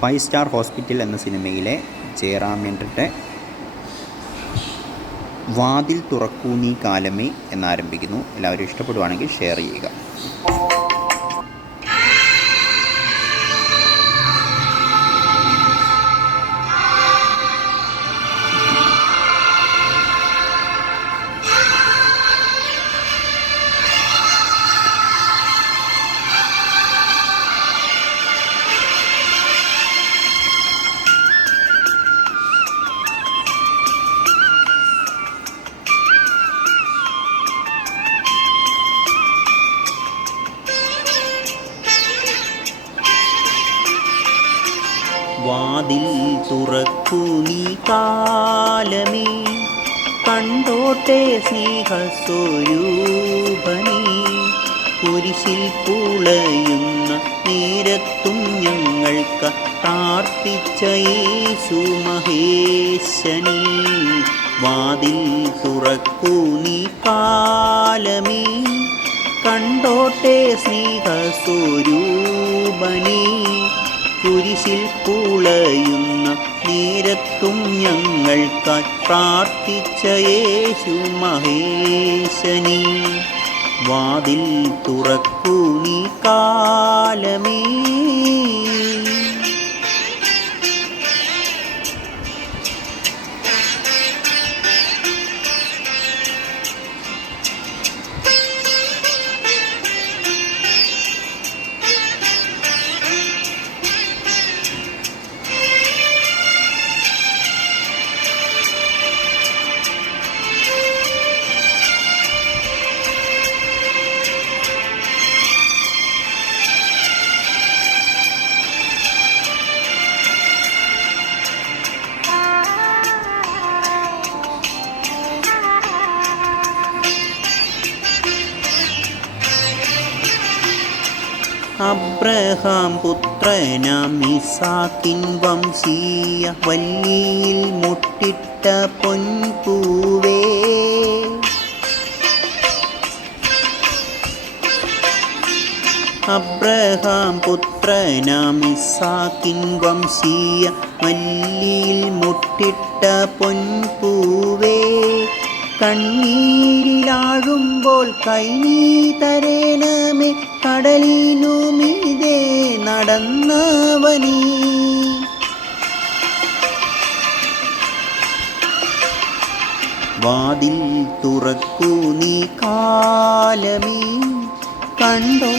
Five star hospital എന്ന സിനിമയിലെ ജയറാമിന്റെ വാതിൽ തുറക്കൂ നീ കാലമേ എന്നാരംഭിക്കുന്നു. എല്ലാവരും ഇഷ്ടപ്പെടുവാണെങ്കിൽ ഷെയർ ചെയ്യുക. വാതിൽ തുറക്കൂ നീ കാലമേ. കണ്ടോട്ടെ സ്നേഹസ്വരൂപനേ. കുരിശിൽ പുളയുന്ന നേരത്തും ഞങ്ങൾക്ക് പ്രാർത്ഥിച്ച യേശു മഹേശനേ. വാതിൽ തുറക്കൂ നീ കാലമേ. കണ്ടോട്ടെ സ്നേഹസ്വരൂപനേ. കുരിശിൽ കൂളയുന്ന നേരത്തും ഞങ്ങൾക്കായി പ്രാർത്ഥിച്ച യേശു മഹേശനി. വാതിൽ തുറക്കൂ നീ കാലമേ. അബ്രഹാം പുത്രനാം ഇസാക്കിൻ വംശീയ വല്ലിയിൽ മുട്ടിട്ട പൊൻപൂവേ. അബ്രഹാം പുത്രനാം ഇസാക്കിൻ വംശീയ വല്ലിയിൽ മുട്ടിട്ട പൊൻപൂവേ. കണ്ണീരിലാഴുമ്പോൾ കൈനീ തരേണമേ കടലിനുമിതേ നടന്നവനീ. വാതിൽ തുറക്കൂ നീ കാലമേ കണ്ടോ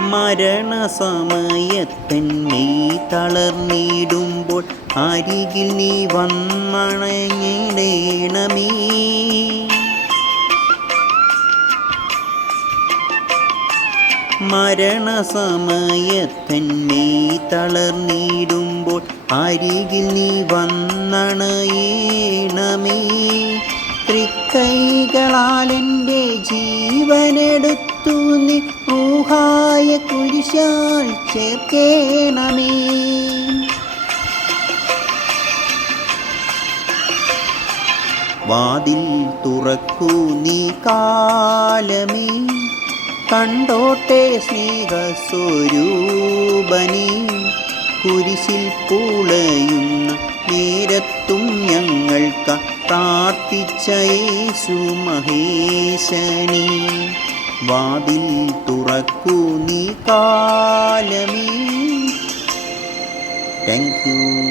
മരണസമയത്തന്നെ തളർന്നിടുമ്പോൾ അരികിൽ നീ വന്നണങ്ങിടേണമേ മരണസമയത്തന്നെ തളർന്നിടുമ്പോൾ അരികിൽ നീ വന്നണയേണമേ. തൃക്കൈകളാൽ എന്റെ ജീവനെടുത്തു നീ ഊഹായ കുരിശാൽ ചേർക്കേണമേ. വാതിൽ തുറക്കൂ നീ കാലമേ. കണ്ടോട്ടെ സ്നേഹസ്വരൂപനെ. കുരിശിൽ പൂളയുന്ന നേരത്തും ഞങ്ങൾക്ക് പ്രാർത്ഥിച്ച യേശു മഹേശനേ. വാതിൽ തുറക്കൂ നീ കാലമീ. Thank you